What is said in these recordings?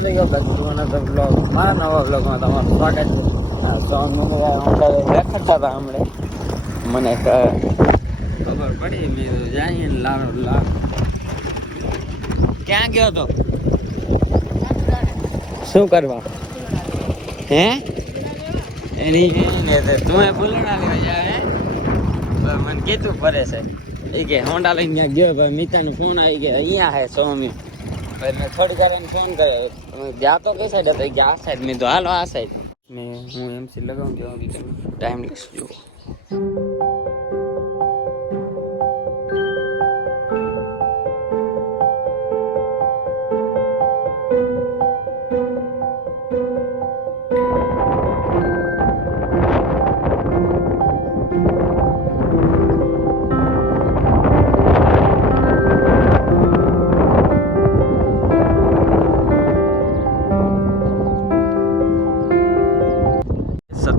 Blog મારા નવા બ્લોગમાં તમારું સ્વાગત છે. સોંગ રેખડતા હતા હમણાં મને ખબર પડી મેં જાય ને લાવ ક્યાં ગયો હતો શું કરવા હે એની તું બોલણા લેવા જાય હે મને કીધું ફરે છે એ કે હોન્ડા લઈને ત્યાં ગયો ભાઈ મિતાનો ફોન આવી ગયા અહીંયા હે સોમી મેં થોડી વાર એને ફોન કર્યો ગયા તો કઈ સાઈડ હતો કે આ સાઈડ મેં તો હાલો આ સાઈડ મેં હું એમસી લગાવું કે ટાઈમ લેસ જો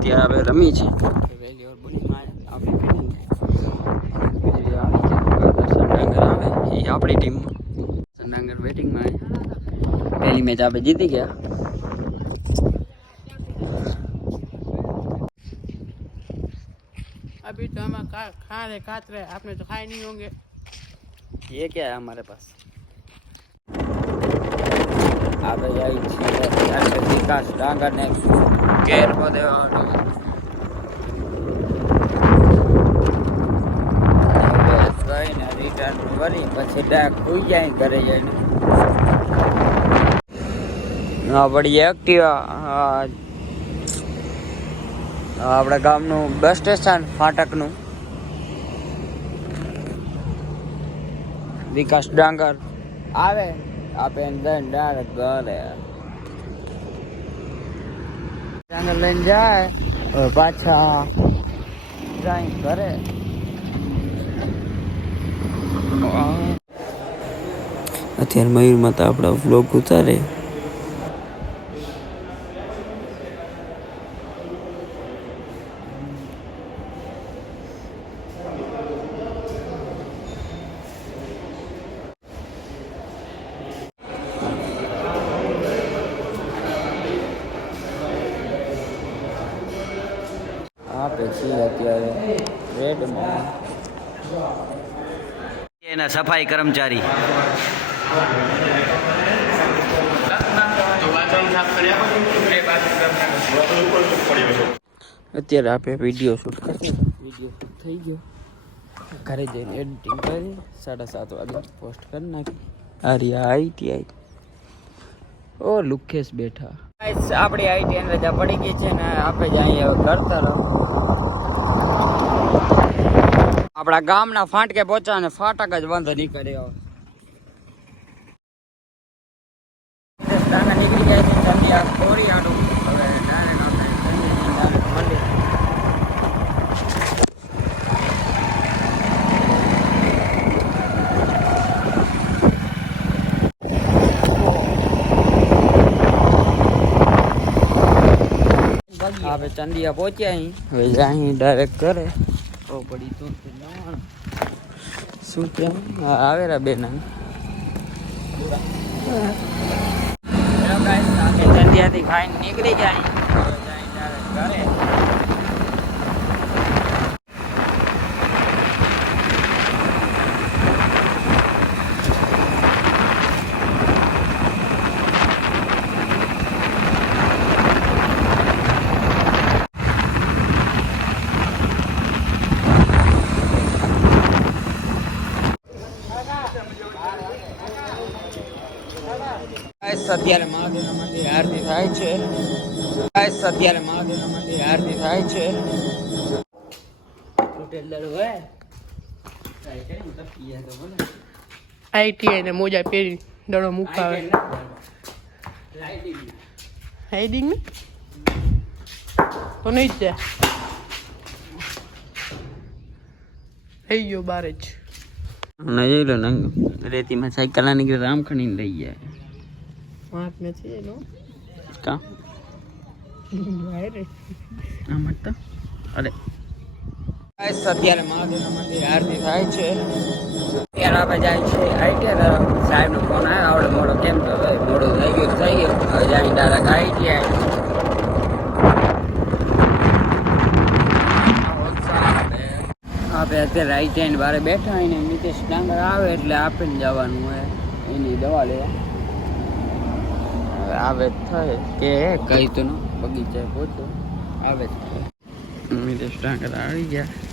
અત્યારે આપણે રમી છીએ વહેલી ઓર બોલીમાં આપણે સંડાંગર આવે એ આપણી ટીમમાં સંડાંગર બેટિંગમાં આવે પહેલી મેચ આપણે જીતી ગયા अभी तो हम खा रहे काट रहे आपने तो खाए नहीं होंगे ये क्या है हमारे पास आगे जाए विकास डांगर ने केर को देवा રિટર્ન કરી પછી ડાક ખુઈ જાય ઘરે જઈને આપણી એક્ટિવા આપણા ગામનું બસ સ્ટેશન ફાટકનું વિકાસ ડાંગર આવે આપે ડાયરેક્ટ ઘરે ડાંગર લઈને જાય પાછા જાય ઘરે અત્યારે મયુર માતા આપણા વ્લોગ ઉતારે આપે છીએ અત્યારે રેડમાં એના સફાઈ કર્મચારી અત્યારે આપણે વિડીયો શૂટ કરીએ વિડીયો શૂટ થઈ ગયો ઘરે જઈને એડિટિંગ કરી 7:30 વાગે પોસ્ટ કરી નાખી આર્યા આઈટીઆઈ ઓ લુકેશ બેઠા આપણી આઈટીઆઈ રજા પડી ગઈ છે ને આપણે જઈએ કરતા રહો આપણા ગામના ફાટકે પહોંચા ને ફાટક જ બંધ નહીં કર્યો નીકળી જાય છે ચંદિયા થોડી આડું હવે આપણે ચંદિયા પહોંચ્યા અહીં હવે અહીં ડાયરેક્ટ કરે પડી તો શું કેમ આવેરા બેન ચંદિયાથી ખાઈને નીકળી જાય ઘરે અત્યારે મહાદેવના મંદિર આરતી થાય છે અત્યારે મહાદેવના મંદિર આરતી થાય છે આઈટીઆઈ ને મોજા પહેરી દડો મુકાવે હાઈડિંગ ને તો નહીં જ થઈ ગયો બાર જ જોઈ લો નંગ રેતીમાં સાયકલ નીકળી રામખણી લઈ જાય હાથ में છે નો કા વાયરે આમતા અરે અત્યારે મહાદેવના મંદિર આરતી થાય છે અત્યારે આપણે જાય છે આઈટીઆઈ સાહેબનો ફોન આવ્યો આવડે મોડો કેમ તો હવે મોડું થઈ ગયું હવે જાય ડાયરેક્ટ આઈટીઆઈ આપણે અત્યારે આઈટીઆઈ બારે બેઠા હોય ને મિતેશ ડાંગર આવે એટલે આપીને જવાનું હોય એની દવા લેવા આવે થાય કે કઈ તો ન બગીચે પહોંચો આવે મિતેશ ડાંગર આવી ગયા